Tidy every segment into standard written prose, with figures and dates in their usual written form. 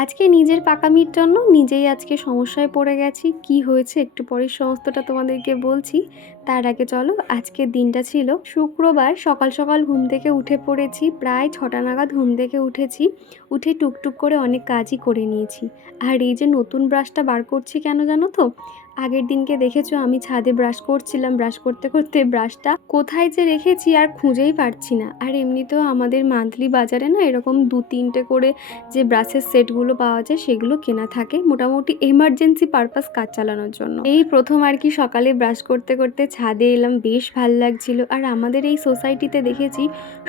আজকে নিজের পাকামির জন্য নিজেই আজকে সমস্যায় পড়ে গেছি। কি হয়েছে একটু পরেই সমস্তটা তোমাদেরকে বলছি। তার আগে চলো, আজকের দিনটা ছিল শুক্রবার। সকাল সকাল ঘুম থেকে উঠে পড়েছি, প্রায় 6টা নাগাদ ঘুম থেকে উঠেছি। উঠে টুকটুক করে অনেক কাজই করে নিয়েছি। আর এই যে নতুন ব্রাশটা বার করছি কেন জানো তো? আগের দিনকে দেখেছো আমি ছাদে ব্রাশ করছিলাম, ব্রাশ করতে করতে ব্রাশটা কোথায় যে রেখেছি আর খুঁজেই পারছি না। আর এমনিতেও আমাদের মান্থলি বাজারে না এরকম 2-3টে করে যে ব্রাশের সেটগুলো পাওয়া যায় সেগুলো কেনা থাকে মোটামুটি এমার্জেন্সি পারপাস কাজ চালানোর জন্য। এই প্রথম আর কি সকালে ব্রাশ করতে করতে ছাদে এলাম, বেশ ভাল লাগছিল। আর আমাদের এই সোসাইটিতে দেখেছি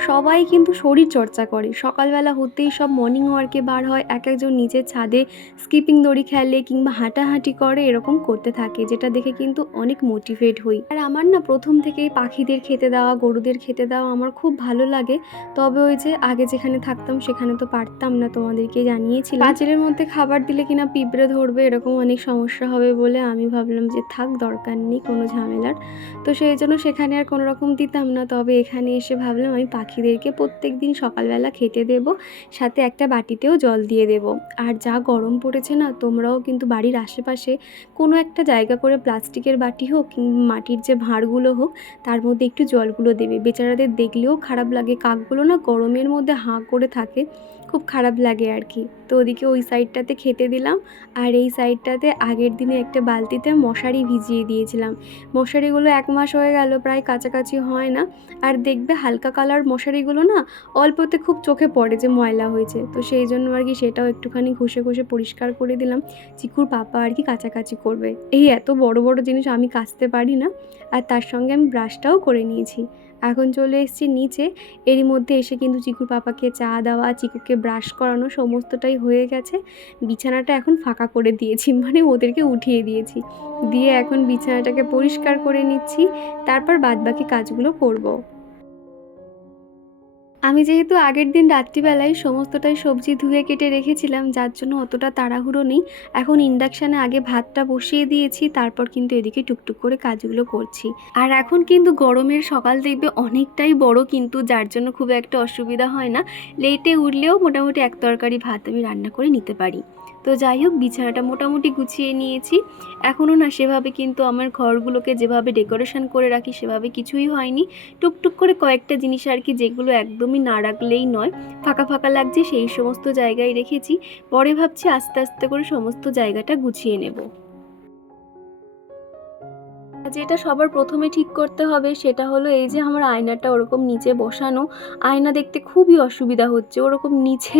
সবাই কিন্তু শরীর চর্চা করে, সকালবেলা হতেই সব মর্নিং ওয়ার্কে বার হয়, এক একজন নিজের ছাদে স্কিপিং দড়ি খেলে কিংবা হাঁটাহাঁটি করে, এরকম করতে থাকে, যেটা দেখে কিন্তু অনেক মোটিভেট হই। আর আমার না প্রথম থেকেই পাখিদের খেতে দেওয়া, গরুদের খেতে দেওয়া আমার খুব ভালো লাগে। তবে ওই যে আগে যেখানে থাকতাম সেখানে তো পারতাম না, তোমাদেরকে জানিয়েছিলাম। পাঁচিলের মধ্যে খাবার দিলে কিনা পিঁপড়ে ধরবে, এরকম অনেক সমস্যা হবে বলে আমি ভাবলাম যে থাক, দরকার নেই কোনো ঝামেলার। তো সেই জন্য সেখানে আর কোনো রকম দিতাম না। তবে এখানে এসে ভাবলাম আমি পাখিদেরকে প্রত্যেক দিন সকালবেলা খেতে দেব, সাথে একটা বাটিতেও জল দিয়ে দেব। আর যা গরম পড়েছে না, তোমরাও কিন্তু বাড়ির আশেপাশে কোনো একটা জায়গা করে প্লাস্টিকের বাটি হোক কিংবা মাটির যে ভাঁড়গুলো হোক, তার মধ্যে একটু জলগুলো দেবে। বেচারাদের দেখলেও খারাপ লাগে, কাকগুলো না গরমের মধ্যে হাঁ করে থাকে, খুব খারাপ লাগে আর কি। তো ওদিকে ওই সাইডটাতে খেতে দিলাম, আর এই সাইডটাতে আগের দিনে একটা বালতিতে মশারি ভিজিয়ে দিয়েছিলাম। মশারিগুলো 1 মাস হয়ে গেল, প্রায় কাছাকাছি হয় না। আর দেখবে হালকা কালার মশারিগুলো না অল্পতে খুব চোখে পড়ে যে ময়লা হয়েছে। তো সেই জন্য আর কি সেটাও একটুখানি ঘষে ঘষে পরিষ্কার করে দিলাম। চিকুর পাপা আর কি কাচাকাচি করবে। এই এত বড় বড় জিনিস আমি কাচতে পারি না। আর তার সঙ্গে আমি ব্রাশটাও করে নিয়েছি। এখন চলে এসেছি নিচে। এরই মধ্যে এসে কিন্তু চিকুর পাপাকে চা দেওয়া, চিকুকে ব্রাশ করানো সমস্তটাই হয়ে গেছে। বিছানাটা এখন ফাঁকা করে দিয়েছি, মানে ওদেরকে উঠিয়ে দিয়েছি। দিয়ে এখন বিছানাটাকে পরিষ্কার করে নিচ্ছি, তারপর বাদবাকি কাজগুলো করব। আমি যেহেতু আগের দিন রাত্রিবেলায় সমস্তটাই সবজি ধুয়ে কেটে রেখেছিলাম, যার জন্য অতটা তাড়াহুড়ো নেই। এখন ইন্ডাকশানে আগে ভাতটা বসিয়ে দিয়েছি, তারপর কিন্তু এদিকে টুকটুক করে কাজগুলো করছি। আর এখন কিন্তু গরমের সকাল দেখবে অনেকটাই বড়, কিন্তু যার জন্য খুব একটা অসুবিধা হয় না। লেটে উঠলেও মোটামুটি এক তরকারি ভাত আমি রান্না করে নিতে পারি। তো যাই হোক, বিছানাটা মোটামুটি গুছিয়ে নিয়েছি। এখনও না সেভাবে কিন্তু আমার ঘরগুলোকে যেভাবে ডেকোরেশন করে রাখি সেভাবে কিছুই হয়নি। টুকটুক করে কয়েকটা জিনিস আর কি, যেগুলো একদমই না রাখলেই নয়, ফাঁকা ফাঁকা লাগছে সেই সমস্ত জায়গায় রেখেছি। পরে ভাবছি আস্তে আস্তে করে সমস্ত জায়গাটা গুছিয়ে নেব। যেটা সবার প্রথমে ঠিক করতে হবে সেটা হলো এই যে আমার আয়নাটা ওরকম নিচে বসানো। আয়না দেখতে খুবই অসুবিধা হচ্ছে, ওরকম নিচে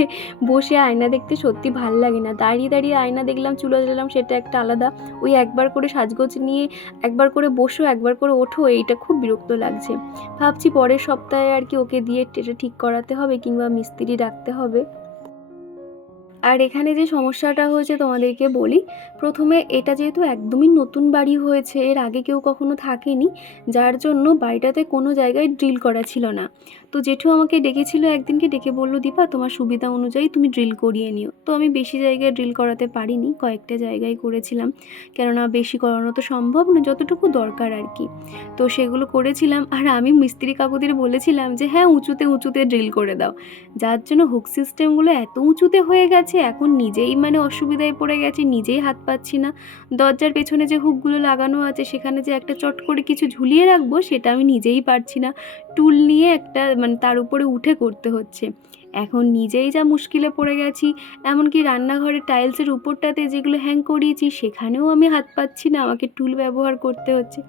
বসে আয়না দেখতে সত্যি ভাল লাগে না। দাঁড়িয়ে দাঁড়িয়ে আয়না দেখলাম, চুলো জ্বালাম, সেটা একটা আলাদা। ওই একবার করে সাজগোজ নিয়ে একবার করে বসো, একবার করে ওঠো, এইটা খুব বিরক্ত লাগছে। ভাবছি পরের সপ্তাহে আর কি ওকে দিয়ে এটা ঠিক করাতে হবে কিংবা মিস্ত্রি ডাকতে হবে। আর এখানে যে সমস্যাটা হয়েছে তোমাদেরকে বলি। প্রথমে এটা যেহেতু একদমই নতুন বাড়ি হয়েছে, এর আগে কেউ কখনো থাকেনি, যার জন্য বাড়িটাতে কোনো জায়গায় ড্রিল করা ছিল না। তো জেঠু আমাকে ডেকেছিল একদিনকে, ডেকে বলল, দীপা তোমার সুবিধা অনুযায়ী তুমি ড্রিল করিয়ে নিও। তো আমি বেশি জায়গায় ড্রিল করাতে পারিনি, কয়েকটা জায়গায় করেছিলাম, কেননা বেশি করানো তো সম্ভব না, যতটুকু দরকার আর কি। তো সেগুলো করেছিলাম। আর আমি মিস্ত্রি কাকুদের বলেছিলাম যে হ্যাঁ উঁচুতে উঁচুতে ড্রিল করে দাও, যার জন্য হুক সিস্টেমগুলো এত উঁচুতে হয়ে গেছে, এখন নিজেই মানে অসুবিধায় পড়ে গেছি, নিজেই হাত পাচ্ছি না। দরজার পেছনে যে হুকগুলো লাগানো আছে সেখানে যে একটা চট করে কিছু ঝুলিয়ে রাখবো সেটা আমি নিজেই পারছি না। টুল নিয়ে একটা মানে তার উপরে উঠে করতে হচ্ছে। এখন নিজেই যা মুশকিলে পড়ে গেছি। এমনকি রান্নাঘরের টাইলসের উপরটাতে যেগুলো হ্যাং করিয়েছি সেখানেও আমি হাত পাচ্ছি না, আমাকে টুল ব্যবহার করতে হচ্ছে।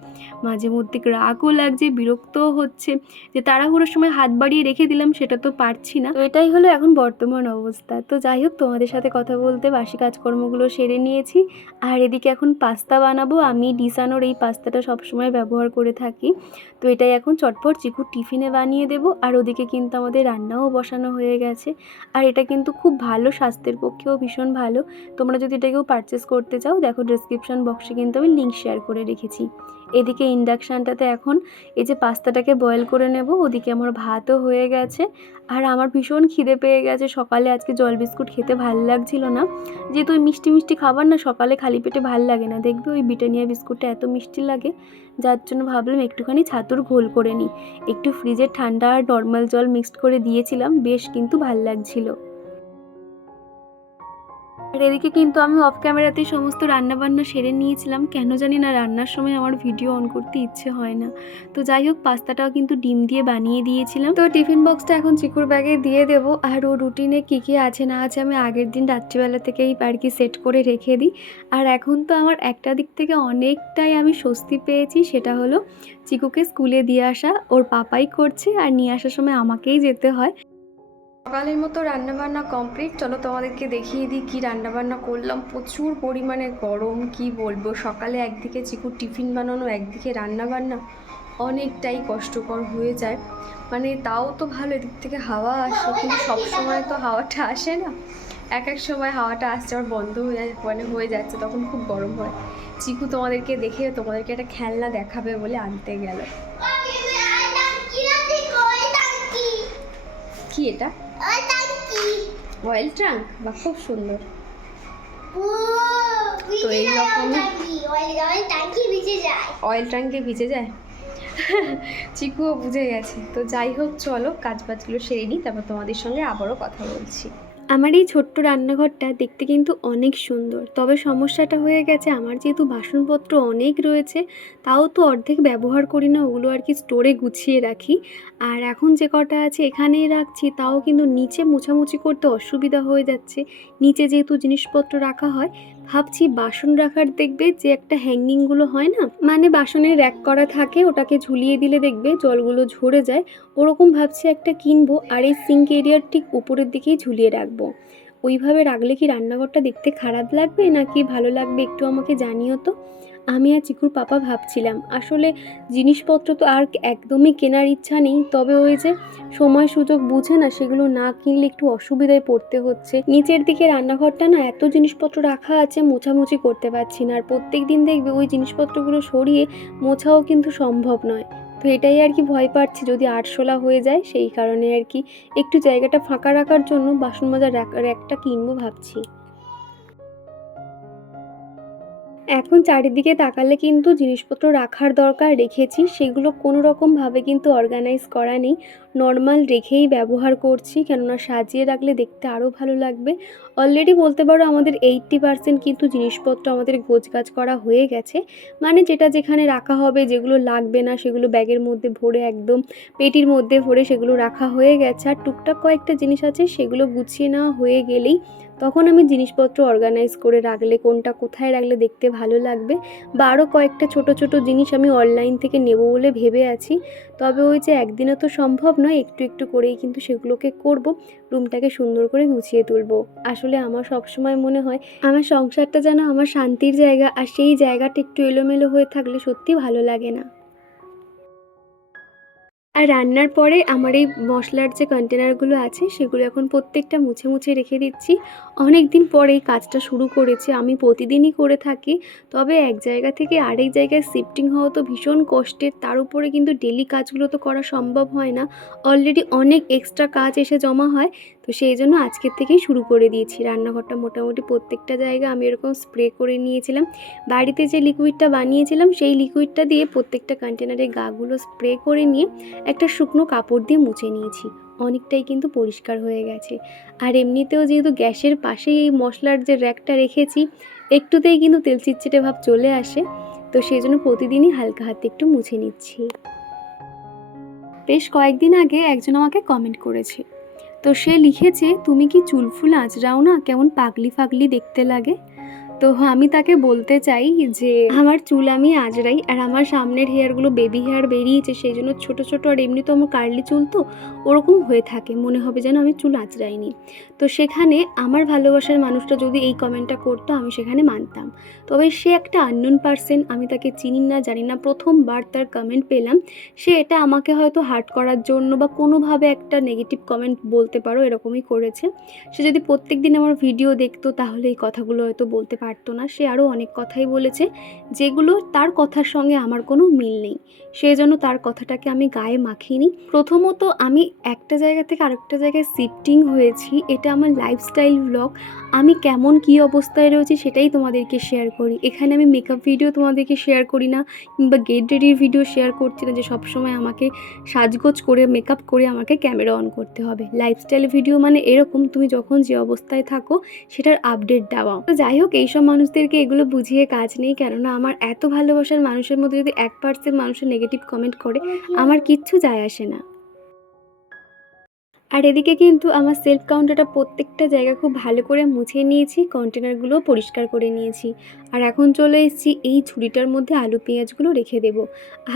মাঝে মধ্যে রাগও লাগছে, বিরক্তও হচ্ছে যে তাড়াহুড়োর সময় হাত বাড়িয়ে রেখে দিলাম, সেটা তো পারছি না। তো এটাই হলো এখন বর্তমান অবস্থা। তো যাই হোক, তোমাদের সাথে কথা বলতে বাসি কাজকর্মগুলো সেরে নিয়েছি। আর এদিকে এখন পাস্তা বানাবো। আমি ডিসানোর এই পাস্তাটা সবসময় ব্যবহার করে থাকি। তো এটাই এখন চটপট চিকুর টিফিনে বানিয়ে দেবো। আর ওদিকে কিন্তু আমাদের রান্নাও বসানো হয়ে গেছে। আর এটা কিন্তু খুব ভালো, স্বাস্থ্যের পক্ষেও ভীষণ ভালো। তোমরা যদি এটা কেউ পারচেস করতে চাও, দেখো ডেসক্রিপশন বক্সে কিন্তু আমি লিঙ্ক শেয়ার করে রেখেছি। এদিকে ইন্ডাকশানটাতে এখন এই যে পাস্তাটাকে বয়েল করে নেব, ওদিকে আমার ভাতও হয়ে গেছে। আর আমার ভীষণ খিদে পেয়ে গেছে। সকালে আজকে জল বিস্কুট খেতে ভাল লাগছিল না, যেহেতু ওই মিষ্টি মিষ্টি খাবার না সকালে খালি পেটে ভাল লাগে না, দেখবে ওই ব্রিটানিয়া বিস্কুটটা এত মিষ্টি লাগে, যার জন্য ভাবলাম একটুখানি ছাতুর ঘোল করে নিই। একটু ফ্রিজের ঠান্ডা আর নর্মাল জল মিক্সড করে দিয়েছিলাম, বেশ কিন্তু ভাল লাগছিল। আর এদিকে কিন্তু আমি অফ ক্যামেরাতেই সমস্ত রান্নাবান্না সেরে নিয়েছিলাম। কেন জানি না রান্নার সময় আমার ভিডিও অন করতে ইচ্ছে হয় না। তো যাই হোক, পাস্তাটাও কিন্তু ডিম দিয়ে বানিয়ে দিয়েছিলাম। তো টিফিন বক্সটা এখন চিকুর ব্যাগে দিয়ে দেবো। আর ও রুটিনে কী কী আছে না আছে আমি আগের দিন রাত্রিবেলা থেকেই আর কি সেট করে রেখে দিই। আর এখন তো আমার একটা দিক থেকে অনেকটাই আমি স্বস্তি পেয়েছি, সেটা হলো চিকুকে স্কুলে দিয়ে আসা ওর পাপাই করছে, আর নিয়ে আসার সময় আমাকেই যেতে হয়। সকালের মতো রান্নাবান্না কমপ্লিট। চলো তোমাদেরকে দেখিয়ে দিই কী রান্নাবান্না করলাম। প্রচুর পরিমাণে গরম, কি বলবো। সকালে একদিকে চিকুর টিফিন বানানো, একদিকে রান্নাবান্না, অনেকটাই কষ্টকর হয়ে যায়। মানে তাও তো ভালো, এদিক থেকে হাওয়া আসে, কিন্তু সবসময় তো হাওয়াটা আসে না। এক এক সময় হাওয়াটা আসছে আবার বন্ধ হয়ে যাচ্ছে, তখন খুব গরম হয়। চিকু তোমাদেরকে দেখে তোমাদেরকে একটা খেলনা দেখাবে বলে আনতে গেল। কি এটা? অয়েল ট্রাঙ্ক, বা খুব সুন্দর। তো এইরকম অয়েল ট্যাঙ্কে ভিজে যায়। চিকুও বুঝে গেছে। তো যাই হোক, চলো কাজ বাজগুলো সেরে নিই, তারপর তোমাদের সঙ্গে আবারও কথা বলছি। আমার এই ছোট্ট রান্নাঘরটা দেখতে কিন্তু অনেক সুন্দর, তবে সমস্যাটা হয়ে গেছে আমার যেহেতু বাসনপত্র অনেক রয়েছে, তাও তো অর্ধেক ব্যবহার করি না, ওগুলো আর কি স্টোরে গুছিয়ে রাখি। আর এখন যে কটা আছে এখানেই রাখছি, তাও কিন্তু নিচে মোছামুছি করতে অসুবিধা হয়ে যাচ্ছে। নিচে যেহেতু জিনিসপত্র রাখা হয়, ভাবছি বাসন রাখার দেখবে যে একটা হ্যাঙ্গিংগুলো হয় না, মানে বাসনের র্যাক করা থাকে, ওটাকে ঝুলিয়ে দিলে দেখবে জলগুলো ঝরে যায়, ওরকম ভাবছি একটা কিনবো। আর এই সিঙ্ক এরিয়ার ঠিক উপরের দিকেই ঝুলিয়ে রাখবো। ওইভাবে রাখলে কি রান্নাঘরটা দেখতে খারাপ লাগবে নাকি ভালো লাগবে একটু আমাকে জানিও তো। আমি আর চিকুর পাপা ভাবছিলাম, আসলে জিনিসপত্র তো আর একদমই কেনার ইচ্ছা নেই, তবে ওই যে সময় সুযোগ বুঝে না, সেগুলো না কিনলে একটু অসুবিধায় পড়তে হচ্ছে। নিচের দিকে রান্নাঘরটা না এত জিনিসপত্র রাখা আছে, মোছামুছি করতে পারছি না। আর প্রত্যেক দিন দেখবে ওই জিনিসপত্রগুলো সরিয়ে মোছাও কিন্তু সম্ভব নয়। তো এটাই আর কি ভয় পাচ্ছি যদি আরশোলা হয়ে যায়, সেই কারণে আর কি একটু জায়গাটা ফাঁকা রাখার জন্য বাসন মাজার র্যাকটা কিনবো ভাবছি। এখন চারিদিকে তাকালে কিন্তু জিনিসপত্র রাখার দরকার রেখেছি, সেগুলো কোনো রকমভাবে কিন্তু অর্গানাইজ করা নেই, নর্মাল রেখেই ব্যবহার করছি, কেননা সাজিয়ে রাখলে দেখতে আরও ভালো লাগবে। অলরেডি বলতে পারো আমাদের 80% কিন্তু জিনিসপত্র আমাদের গোছগাছ করা হয়ে গেছে, মানে যেটা যেখানে রাখা হবে, যেগুলো লাগবে না সেগুলো ব্যাগের মধ্যে ভরে, একদম পেটির মধ্যে ভরে সেগুলো রাখা হয়ে গেছে। আর টুকটাক কয়েকটা জিনিস আছে, সেগুলো গুছিয়ে নেওয়া হয়ে গেলেই তখন আমি জিনিসপত্র অর্গানাইজ করে রাখলে কোনটা কোথায় রাখলে দেখতে ভালো লাগবে। বা আরও কয়েকটা ছোট ছোট জিনিস আমি অনলাইন থেকে নেব বলে ভেবে আছি, তবে ওই যে একদিনে তো সম্ভব নয়, একটু একটু করেই কিন্তু সেগুলোকে করব, রুমটাকে সুন্দর করে গুছিয়ে তুলব। আসলে আমার সবসময় মনে হয় আমার সংসারটা যেন আমার শান্তির জায়গা, আর সেই জায়গাটা একটু এলোমেলো হয়ে থাকলে সত্যি ভালো লাগে না। আর রান্নার পরে আমার এই মশলার যে কন্টেনারগুলো আছে সেগুলো এখন প্রত্যেকটা মুছে মুছে রেখে দিচ্ছি। অনেক দিন পরে এই কাজটা শুরু করেছি, আমি প্রতিদিনই করে থাকি, তবে এক জায়গা থেকে আরেক জায়গায় শিফটিং হওয়া তো ভীষণ কষ্টের, তার উপরে কিন্তু ডেলি কাজগুলো তো করা সম্ভব হয় না, অলরেডি অনেক এক্সট্রা কাজ এসে জমা হয়। তো সেই জন্য আজকের থেকেই শুরু করে দিয়েছি। রান্নাঘরটা মোটামুটি প্রত্যেকটা জায়গা আমি এরকম স্প্রে করে নিয়েছিলাম, বাড়িতে যে লিকুইডটা বানিয়েছিলাম সেই লিকুইডটা দিয়ে প্রত্যেকটা কন্টেনারের গাগুলো স্প্রে করে নিয়ে একটা শুকনো কাপড় দিয়ে মুছে নিয়েছি, অনেকটাই কিন্তু পরিষ্কার হয়ে গেছে। আর এমনিতেও যেহেতু গ্যাসের পাশেই এই মশলার যে র্যাকটা রেখেছি, একটুতেই কিন্তু তেল চিটচিটে ভাব চলে আসে, তো সেই জন্য প্রতিদিনই হালকা হাতে একটু মুছে নিচ্ছি। বেশ কয়েকদিন আগে একজন আমাকে কমেন্ট করেছে, তো সে লিখেছে, তুমি কি চুল ফুল আঁচড়াও না, কেমন পাগলি ফাগলি দেখতে লাগে। তো আমি তাকে বলতে চাই যে আমার চুল আমি আঁচড়াই, আর আমার সামনের হেয়ারগুলো বেবি হেয়ার বেরিয়েছে, সেই জন্য ছোটো ছোটো, আর এমনি তো আমার কার্লি চুল, তো ওরকম হয়ে থাকে, মনে হবে যেন আমি চুল আঁচড়াইনি। তো সেখানে আমার ভালোবাসার মানুষটা যদি এই কমেন্টটা করতো আমি সেখানে মানতাম, তবে সে একটা আননোন পারসন, আমি তাকে চিনি না জানি না, প্রথমবার তার কমেন্ট পেলাম, সে এটা আমাকে হয়তো হার্ট করার জন্য বা কোনোভাবে একটা নেগেটিভ কমেন্ট বলতে পারো এরকমই করেছে। সে যদি প্রত্যেক দিন আমার ভিডিও দেখতো তাহলে এই কথাগুলো হয়তো বলতে পারতো পারতো না, সে আরও অনেক কথাই বলেছে যেগুলো তার কথার সঙ্গে আমার কোনো মিল নেই, সেই জন্য তার কথাটাকে আমি গায়ে মাখিনি। প্রথমত আমি একটা জায়গা থেকে আরেকটা জায়গায় শিফটিং হয়েছি, এটা আমার লাইফস্টাইল ব্লগ। আমি কেমন কী অবস্থায় রয়েছি সেটাই তোমাদেরকে শেয়ার করি। এখানে আমি মেকআপ ভিডিও তোমাদেরকে শেয়ার করি না, কিংবা গেট রেডির ভিডিও শেয়ার করছি না যে সবসময় আমাকে সাজগোজ করে মেকআপ করে আমাকে ক্যামেরা অন করতে হবে। লাইফস্টাইল ভিডিও মানে এরকম, তুমি যখন যে অবস্থায় থাকো সেটার আপডেট দেওয়া। তো যাই হোক, এইসব মানুষদেরকে এগুলো বুঝিয়ে কাজ নেই, কেননা আমার এত ভালোবাসার মানুষের মধ্যে যদি 1% মানুষের নেগেটিভ কমেন্ট করে আমার কিচ্ছু যায় আসে না। আর এদিকে কিন্তু আমার সেলফ কাউন্টারটা প্রত্যেকটা জায়গা খুব ভালো করে মুছে নিয়েছি, কন্টেনারগুলোও পরিষ্কার করে নিয়েছি। আর এখন চলে এসেছি এই ঝুড়িটার মধ্যে আলু পেঁয়াজগুলো রেখে দেব।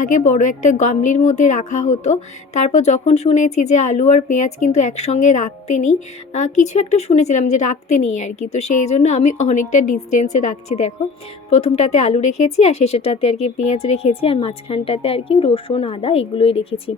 আগে বড় একটা গামলির মধ্যে রাখা হতো, তারপর যখন শুনেছি যে আলু আর পেঁয়াজ কিন্তু একসঙ্গে রাখতে নেই, কিছু একটা শুনেছিলাম যে রাখতে নেই আর কি, তো সেই জন্য আমি অনেকটা ডিস্টেন্সে রাখছি। দেখো, প্রথমটাতে আলু রেখেছি, আর শেষেরটাতে আর কি পেঁয়াজ রেখেছি, আর মাঝখানটাতে আর কি রসুন আদা এগুলোই রেখেছি।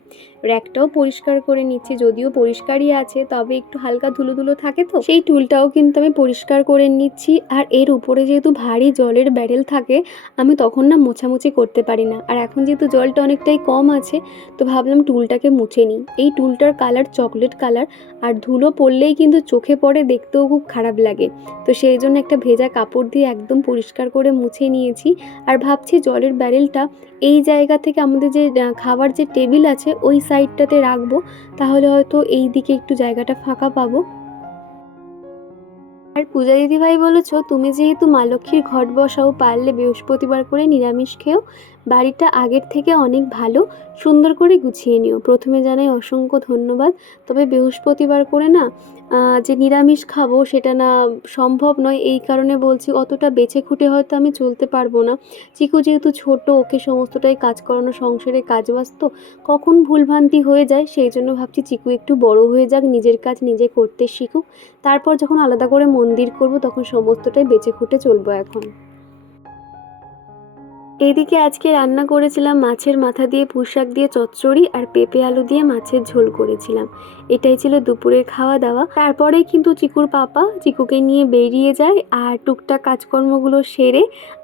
র্যাকটাও পরিষ্কার করে নিচ্ছি, যদিও পরিষ্কারই আছে তবে একটু হালকা ধুলো ধুলো থাকে, তো সেই টুলটাও কিন্তু আমি পরিষ্কার করে নিচ্ছি। আর এর উপরে যেহেতু ভারী জলের ব্যারেল থাকে, আমি তখন না মোছামুছি করতে পারি না। আর এখন যেহেতু জলটা অনেকটাই কম আছে, তো ভাবলাম টুলটাকে মুছে নিই। এই টুলটার কালার চকলেট কালার, আর ধুলো পড়লেই কিন্তু চোখে পড়ে, দেখতেও খুব খারাপ লাগে। তো সেই জন্য একটা ভেজা কাপড় দিয়ে একদম পরিষ্কার করে মুছে নিয়েছি। আর ভাবছি জলের ব্যারেলটা এই জায়গা থেকে আমাদের যে খাবার যে টেবিল আছে ওই সাইডটাতে রাখবো, তাহলে হয়তো এই দিকে একটু জায়গাটা ফাঁকা পাবো। আর পূজা দিদিভাই বলেছ, তুমি যেহেতু মা লক্ষ্মীর ঘট বসাও, পারলে বৃহস্পতিবার করে নিরামিষ খেয়েও বাড়িটা আগের থেকে অনেক ভালো সুন্দর করে গুছিয়ে নিও। প্রথমে জানাই অসংখ্য ধন্যবাদ, তবে বৃহস্পতিবার করে না যে নিরামিষ খাবো সেটা না সম্ভব নয়, এই কারণে বলছি অতটা বেছে খুঁটে হয়তো আমি চলতে পারবো না। চিকু যেহেতু ছোট, ওকে সমস্তটাই কাজ করানো, সংসারে কাজ বাস্ত, কখন ভুলভ্রান্তি হয়ে যায়, সেই জন্য ভাবছি চিকু একটু বড় হয়ে যাক, নিজের কাজ নিজে করতে শিখুক, তারপর যখন আলাদা করে মন্দির করব তখন সমস্তটাই বেঁচে খুঁটে চলবো। এখন এদিকে আজকে রান্না করেছিলাম মাছের মাথা দিয়ে পুঁইশাক দিয়ে চচ্চড়ি, আর পেঁপে আলু দিয়ে মাছের ঝোল করেছিলাম। এটাই ছিল দুপুরের খাওয়া দাওয়া। তারপরে কিন্তু চিকুর পাপা চিকুকে নিয়ে বেরিয়ে যায়, আর টুকটাক কাজকর্মগুলো সেরে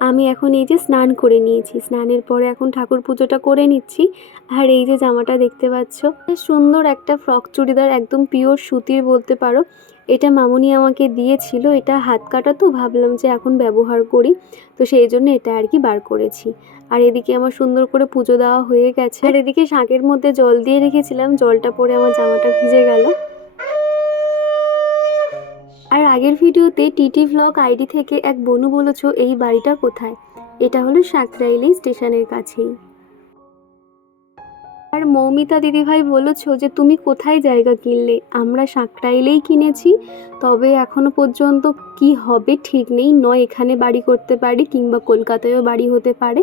আমি এখন এই যে স্নান করে নিয়েছি। স্নানের পরে এখন ঠাকুর পুজোটা করে নিচ্ছি। আর এই যে জামাটা দেখতে পাচ্ছ, বেশ সুন্দর একটা ফ্রক চুড়িদার, একদম পিওর সুতির বলতে পারো। এটা মামুনি আমাকে দিয়েছিল, এটা হাত কাটা, তো ভাবলাম যে এখন ব্যবহার করি, তো সেই জন্য এটা আর কি বার করেছি। আর এদিকে আমার সুন্দর করে পুজো দেওয়া হয়ে গেছে। আর এদিকে শাঁকের মধ্যে জল দিয়ে রেখেছিলাম, জলটা পরে আমার জামাটা ভিজে গেল। আর আগের ভিডিওতে টিটি ভ্লগ আইডি থেকে এক বনু বলেছো এই বাড়িটা কোথায়, এটা হলো সাঁকরাইলি স্টেশনের কাছেই। আর মৌমিতা দিদিভাই বলেছো যে তুমি কোথায় জায়গা কিনলে, আমরা সাঁকরাইলেই কিনেছি, তবে এখনো পর্যন্ত কি হবে ঠিক নেই, নয় এখানে বাড়ি করতে পারি কিংবা কলকাতায়ও বাড়ি হতে পারে,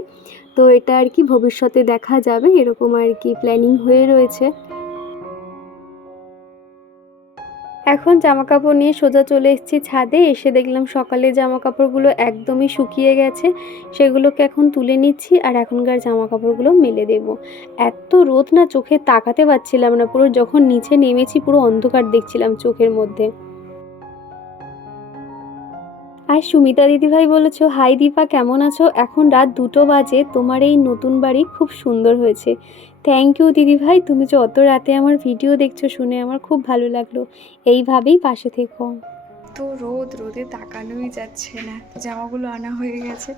তো এটা আর কি ভবিষ্যতে দেখা যাবে, এরকম আর কি প্ল্যানিং হয়ে রয়েছে। এখন জামা কাপড় নিয়ে সোজা চলে এসেছি ছাদে, এসে দেখলাম সকালে জামা কাপড়গুলো একদমই শুকিয়ে গেছে, সেগুলোকে এখন তুলে নিচ্ছি আর এখনকার জামা কাপড়গুলো মেলে দেব। এত রোদ না, চোখে তাকাতে পারছিলাম না, পুরো যখন নিচে নেমেছি পুরো অন্ধকার দেখছিলাম চোখের মধ্যে। আর সুমিতা দিদিভাই বলেছো, হাই দীপা কেমন আছো, এখন রাত 2টো বাজে, তোমার এই নতুন বাড়ি খুব সুন্দর হয়েছে। থ্যাংক ইউ দিদিভাই, তুমি যে অত রাতে আমার ভিডিও দেখছো শুনে আমার খুব ভালো লাগলো, এইভাবেই পাশে থেকো। তো রোদে তাকানোই যাচ্ছে না, জামাগুলো আনা হয়ে গেছে,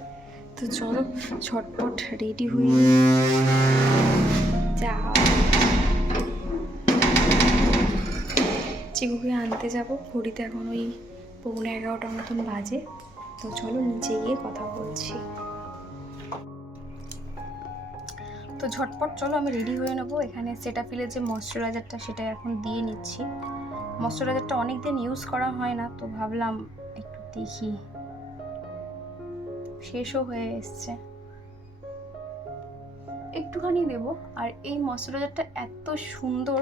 তো চলো ঝটপট রেডি হয়ে যাও। চিকুকে আনতে যাব, ঘড়িতে এখন ওই 11:15 মতন বাজে, তো চলো নিচে গিয়ে কথা বলছি। তো ঝটপট চলো আমি রেডি হয়ে নেবো। এখানে সেটাফিলের যে ময়শ্চারাইজারটা সেটা এখন দিয়ে নিচ্ছি। ময়শ্চারাইজারটা অনেক দিন ইউজ করা হয় না, তো ভাবলাম একটু দেখি, শেষও হয়ে এসছে, একটুখানি দেবো। আর এই ময়শ্চারাইজারটা এত সুন্দর,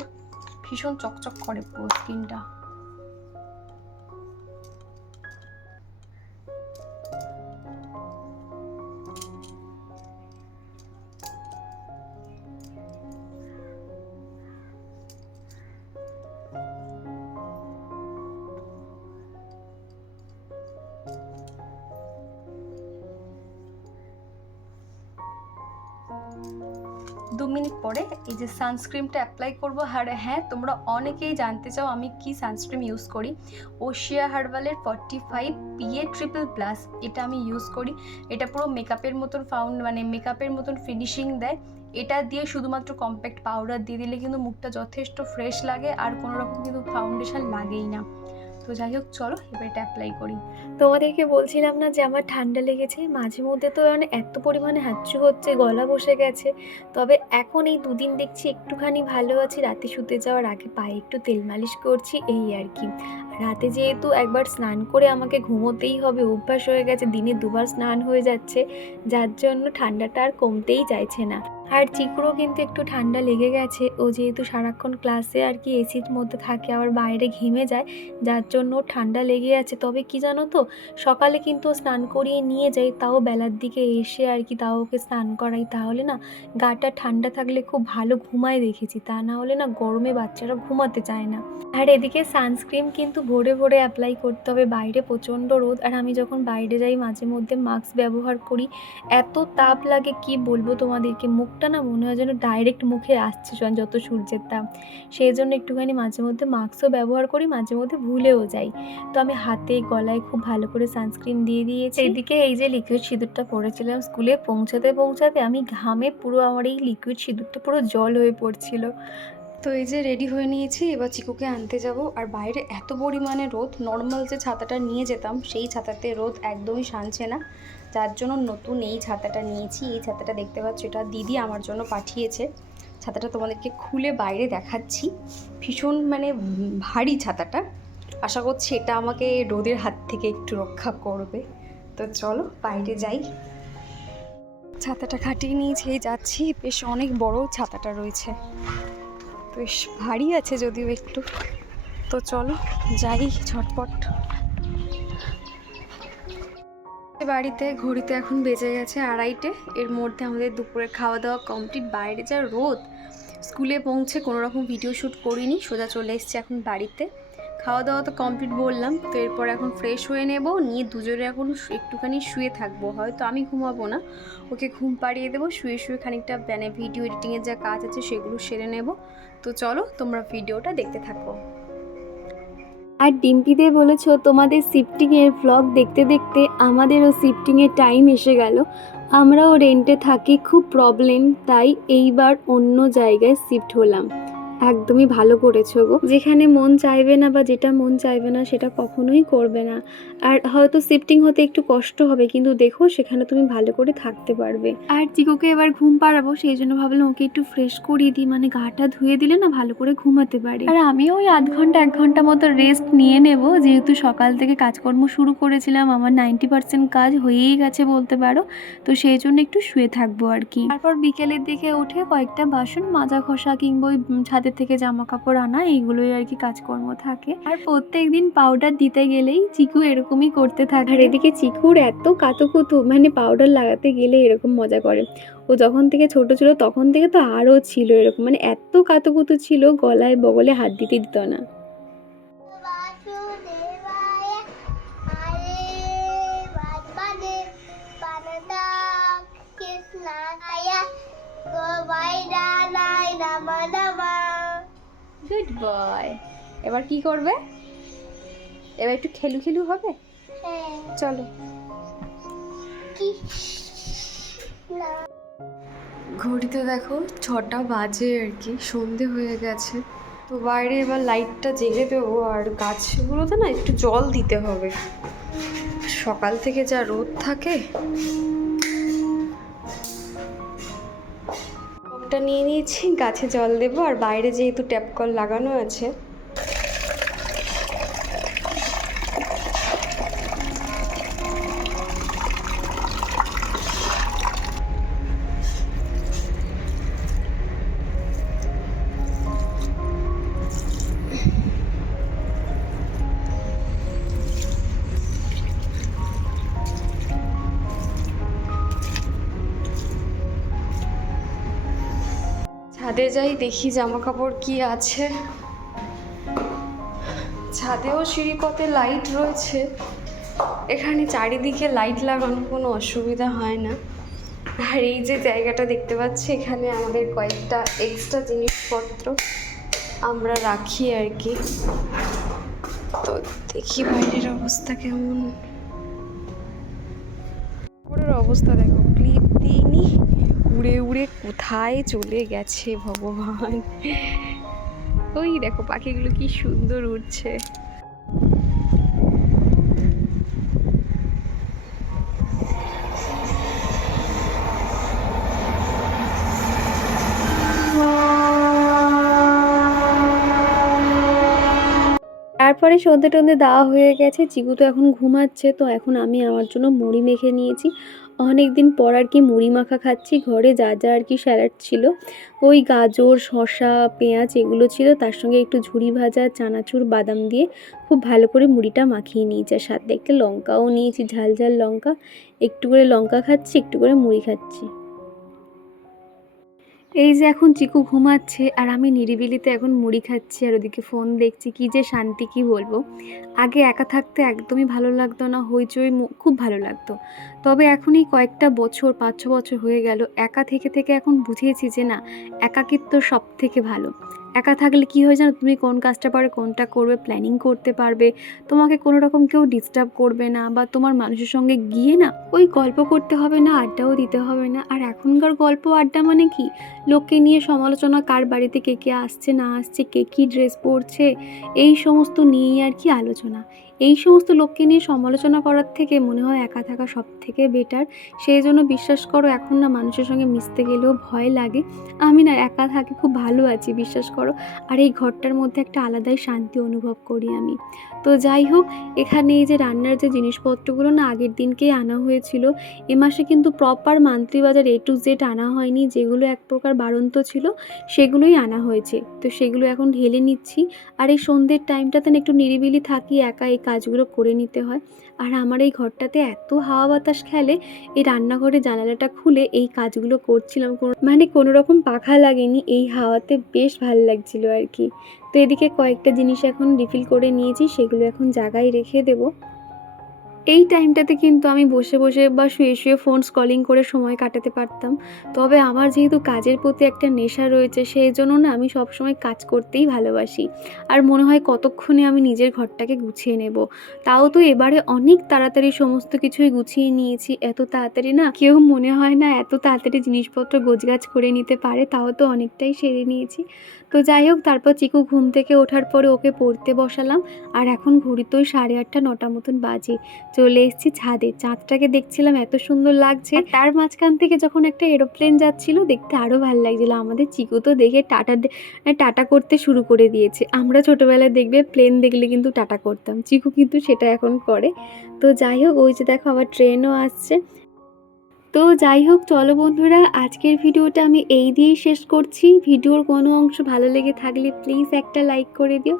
ভীষণ চকচক করে পুরো স্কিনটা। 2 মিনিট পরে এই যে সানস্ক্রিনটা অ্যাপ্লাই করবো। আর হ্যাঁ, তোমরা অনেকেই জানতে চাও আমি কি সানস্ক্রিন ইউজ করি। ওশিয়া হার্বালের 45 PA ট্রিপল প্লাস এটা আমি ইউজ করি। এটা পুরো মেকআপের মতন মেকআপের মতন ফিনিশিং দেয়। এটা দিয়ে শুধুমাত্র কম্প্যাক্ট পাউডার দিয়ে দিলে কিন্তু মুখটা যথেষ্ট ফ্রেশ লাগে, আর কোনো রকম কিন্তু ফাউন্ডেশন লাগেই না। তো যাই হোক, চলো এবার এটা অ্যাপ্লাই করি। তোমাদেরকে বলছিলাম না যে আমার ঠান্ডা লেগেছে, মাঝে মধ্যে তো মানে এত পরিমাণে হাঁচু হচ্ছে, গলা বসে গেছে। তবে এখন এই 2 দিন দেখছি একটুখানি ভালো আছি। রাতে শুতে যাওয়ার আগে পায়ে একটু তেল মালিশ করছি, এই আর কি। রাতে যেহেতু একবার স্নান করে আমাকে ঘুমোতেই হবে, অভ্যাস হয়ে গেছে, দিনে 2 বার স্নান হয়ে যাচ্ছে, যার জন্য ঠান্ডাটা আর কমতেই চাইছে না। আর চিকুরও কিন্তু একটু ঠান্ডা লেগে গেছে। ও যেহেতু সারাক্ষণ ক্লাসে আর কি এসির মধ্যে থাকে, আবার বাইরে ঘেমে যায়, যার জন্য ঠান্ডা লেগে আছে। তবে কি জানো তো, সকালে কিন্তু স্নান করিয়ে নিয়ে যাই, তাও বেলার দিকে এসে আর কি তাও ওকে স্নান করাই। তাহলে না গাটা ঠান্ডা থাকলে খুব ভালো ঘুমায় দেখেছি, তা না হলে না গরমে বাচ্চারা ঘুমাতে চায় না। আর এদিকে সানস্ক্রিন কিন্তু ভোরে ভোরে অ্যাপ্লাই করতে হবে, বাইরে প্রচণ্ড রোদ। আর আমি যখন বাইরে যাই মাঝে মধ্যে মাস্ক ব্যবহার করি, এত তাপ লাগে কি বলবো তোমাদেরকে, মুখটা না মনে হয় যেন ডাইরেক্ট মুখে আসছে যত সূর্যের তাপ। সেই জন্য একটুখানি মাঝে মধ্যে মাস্কও ব্যবহার করি, মাঝে মধ্যে ভুলেও যাই। তো আমি হাতে গলায় খুব ভালো করে সানস্ক্রিন দিয়ে দিয়েছি। এদিকে এই যে লিকুইড সিঁদুরটা পরেছিলাম, স্কুলে পৌঁছাতে পৌঁছাতে আমি ঘামে পুরো আমার এই লিকুইড সিঁদুরটা পুরো জল হয়ে পড়ছিল। তো এই যে রেডি হয়ে নিয়েছি, এবার চিকুকে আনতে যাব। আর বাইরে এত পরিমাণে রোদ, নর্মাল যে ছাতাটা নিয়ে যেতাম সেই ছাতাতে রোদ একদমই সানছে না, যার জন্য নতুন এই ছাতাটা নিয়েছি। এই ছাতাটা দেখতে পাচ্ছ, এটা দিদি আমার জন্য পাঠিয়েছে। ছাতাটা তোমাদেরকে খুলে বাইরে দেখাচ্ছি, ভীষণ ভারী ছাতাটা। আশা করছি এটা আমাকে রোদের হাত থেকে একটু রক্ষা করবে। তো চলো বাইরে যাই। ছাতাটা খাটিয়ে নিয়েছি, যাচ্ছি। বেশ অনেক বড় ছাতাটা রয়েছে, বেশ ভারী আছে যদিও একটু। তো চলো যাই ঝটপট। বাড়িতে ঘড়িতে এখন বেজে গেছে 2:30। এর মধ্যে আমাদের দুপুরের খাওয়া দাওয়া কমপ্লিট। বাইরে যা রোদ, স্কুলে পৌঁছে কোনো রকম ভিডিও শ্যুট করিনি, সোজা চলে এসেছি এখন বাড়িতে। খাওয়া দাওয়া তো কমপ্লিট বললাম, তো এরপর এখন ফ্রেশ হয়ে নেব, নিয়ে দুজনে এখন একটুখানি শুয়ে থাকবো। হয়তো আমি ঘুমাবো না, ওকে ঘুম পাড়িয়ে দেবো, শুয়ে শুয়ে খানিকটা ভিডিও এডিটিংয়ের যা কাজ আছে সেগুলো সেরে নেব। তো চলো তোমরা ভিডিওটা দেখতে থাকো। আর ডিম্পিদের বলেছ তোমাদের শিফটিংয়ের ভ্লগ দেখতে দেখতে আমাদেরও শিফটিংয়ের টাইম এসে গেল। আমরাও রেন্টে থাকি, খুব প্রবলেম, তাই এইবার অন্য জায়গায় শিফট হলাম। একদমই ভালো করেছো গো, যেখানে মন চাইবে না বা যেটা মন চাইবে না সেটা কখনোই করবে না। আর হয়তো শিফটিং হতে একটু কষ্ট হবে, কিন্তু দেখো সেখানে তুমি ভালো করে থাকতে পারবে। আর চিকুকে এবার ঘুম পাড়াবো, সেই জন্য ভাবলাম ওকে একটু ফ্রেশ করিয়ে দিই, মানে গাটা ধুয়ে দিলে না ভালো করে ঘুমাতে পারে। আর আমিও ওই 1 ঘন্টা 1 ঘন্টা মতো রেস্ট নিয়ে নেব, যেহেতু সকাল থেকে কাজকর্ম শুরু করেছিলাম, আমার 90% কাজ হয়েই গেছে বলতে পারো। তো সেই জন্য একটু শুয়ে থাকবো আর কি। তারপর বিকেলের দিকে উঠে কয়েকটা বাসন মাজা ঘষা কিংবা ওই ছাদের থেকে জামা কাপড় আনা, এইগুলোই আর কি কাজকর্ম থাকে। আর প্রত্যেকদিন পাউডার দিতে গেলেই চিকু এরকমই করতে থাকে। আর এদিকে চিকুর এত কাতুকুতু, মানে পাউডার লাগাতে গেলে এরকম মজা করে। ও যখন থেকে ছোট ছিল তখন থেকে তো আরও ছিল এরকম, মানে এত কাতুকুতু ছিল, গলায় বগলে হাত দিতে দিত না। Good boy. এবার কি করবে? এবার একটু খেলু খেলু হবে। চলো। ঘড়িতে দেখো 6টা বাজে আর কি, সন্ধে হয়ে গেছে। তো বাইরে এবার লাইটটা জেলে দেবো, আর গাছগুলোতে না একটু জল দিতে হবে, সকাল থেকে যা রোদ থাকে। মগটা নিয়ে নিয়েছি, গাছে জল দেবো। আর বাইরে যেহেতু ট্যাপ কল লাগানো আছে, ছাদে যাই, দেখি জামা কাপড় কি আছে। ছাদেও সিঁড়িপথে লাইট রয়েছে, এখানে চারিদিকে লাইট লাগানো, কোনো অসুবিধা হয় না। আর এই যে জায়গাটা দেখতে পাচ্ছি, এখানে আমাদের কয়েকটা এক্সট্রা জিনিসপত্র আমরা রাখি আর কি। তো দেখি বাইরের অবস্থা কেমন। উপরের অবস্থা দেখো, ক্লিপ দিইনি, উড়ে উড়ে কোথায় চলে গেছে ভগবান। ওই দেখো পাখিগুলো কি সুন্দর উড়ছে। তারপরে সন্ধে টন্ধে দেওয়া হয়ে গেছে, চিকু তো এখন ঘুমাচ্ছে। তো এখন আমি আমার জন্য মুড়ি মেখে নিয়েছি। অনেক দিন পর আর কি মুড়ি মাখা খাচ্ছি। ঘরে যা যা আর কি স্যালাড ছিল, ওই গাজর, শসা, পেঁয়াজ এগুলো ছিল, তার সঙ্গে একটু ঝুরি ভাজা, চানাচুর, বাদাম দিয়ে খুব ভালো করে মুড়িটা মাখিয়ে নিয়েছি। আর সাথে একটা লঙ্কাও নিয়েছি, ঝাল ঝাল লঙ্কা। একটু করে লঙ্কা খাচ্ছি, একটু করে মুড়ি খাচ্ছি। এই যে এখন চিকু ঘুমাচ্ছে আর আমি নিরিবিলিতে এখন মুড়ি খাচ্ছি আর ওদিকে ফোন দেখছি। কি যে শান্তি, কি বলবো। আগে একা থাকতে একদমই ভালো লাগতো না, হইচই খুব ভালো লাগতো। তবে এখন এই কয়েকটা বছর, 5-6 বছর হয়ে গেল, একা থেকে থেকে এখন বুঝিয়েছি যে না, একাকিত্ব সব থেকে ভালো। একা থাকলে কি হয় জানো, তুমি কোন কাজটা পারে কোনটা করবে প্ল্যানিং করতে পারবে। তোমাকে কোনো রকম কেউ ডিস্টার্ব করবে না, বা তোমার মানুষের সঙ্গে গিয়ে না ওই গল্প করতে হবে না, আড্ডাও দিতে হবে না। আর এখনকার গল্প আড্ডা মানে কি, লোককে নিয়ে সমালোচনা, কার বাড়িতে কে কে আসছে না আসছে, কে কী ড্রেস পরছে, এই সমস্ত নিয়েই আর কি আলোচনা। এই সমস্ত লোককে নিয়ে সমালোচনা করার থেকে মনে হয় একা থাকা সব থেকে বেটার। সেই জন্য বিশ্বাস করো, এখন না মানুষের সঙ্গে মিশতে গেলেও ভয় লাগে। আমি না একা থাকি, খুব ভালো আছি বিশ্বাস করো। আর এই ঘরটার মধ্যে একটা আলাদাই শান্তি অনুভব করি আমি। তো যাই হোক, এখানে এই যে রান্নার যে জিনিসপত্রগুলো না আগের দিনকেই আনা হয়েছিল। এ মাসে কিন্তু প্রপার মান্থলি বাজার A to Z আনা হয়নি, যেগুলো এক প্রকার বাড়ন্ত ছিল সেগুলোই আনা হয়েছে। তো সেগুলো এখন ঢেলে নিচ্ছি। আর এই সন্ধ্যের টাইমটাতে না একটু নিরিবিলি থাকি, একা এই কাজগুলো করে নিতে হয়। আর আমার এই ঘরটাতে এত হাওয়া বাতাস খেলে, এই রান্নাঘরে জানালাটা খুলে এই কাজগুলো করছিলাম, মানে কোনো রকম পাখা লাগেনি, এই হাওয়াতে বেশ ভালো লাগছিল আর কি। তো এদিকে কয়েকটা জিনিস এখন রিফিল করে নিয়েছি, সেগুলো এখন জায়গায় রেখে দেবো। এই টাইমটাতে কিন্তু আমি বসে বসে বা শুয়ে শুয়ে ফোন স্ক্রলিং করে সময় কাটাতে পারতাম। তবে আমার যেহেতু কাজের প্রতি একটা নেশা রয়েছে, সেই জন্য না আমি সবসময় কাজ করতেই ভালোবাসি। আর মনে হয় কতক্ষণে আমি নিজের ঘরটাকে গুছিয়ে নেব। তাও তো এবারে অনেক তাড়াতাড়ি সমস্ত কিছুই গুছিয়ে নিয়েছি। এত তাড়াতাড়ি না কেউ মনে হয় না এত তাড়াতাড়ি জিনিসপত্র গোছগাছ করে নিতে পারে, তাও তো অনেকটাই সেরে নিয়েছি। তো যাই হোক, তারপর চিকু ঘুম থেকে ওঠার পরে ওকে পড়তে বসালাম। আর এখন ঘড়িতেই 8:30-9টা মতন বাজে। চলে এসেছি ছাদে, চাঁদটাকে দেখছিলাম, এত সুন্দর লাগছে। তার মাঝখান থেকে যখন একটা এরোপ্লেন যাচ্ছিল, দেখতে আরও ভালো লাগছিল। আমাদের চিকু তো দেখে টাটা করতে শুরু করে দিয়েছে। আমরা ছোটোবেলায় দেখবে প্লেন দেখলে কিন্তু টাটা করতাম, চিকু কিন্তু সেটা এখন করে। তো যাই হোক, ওই যে দেখো আবার ট্রেনও আসছে। তো যাই হোক, চলো বন্ধুরা, আজকের ভিডিওটা আমি এই দিয়েই শেষ করছি। ভিডিওর কোনো অংশ ভালো লেগে থাকলে প্লিজ একটা লাইক করে দিও।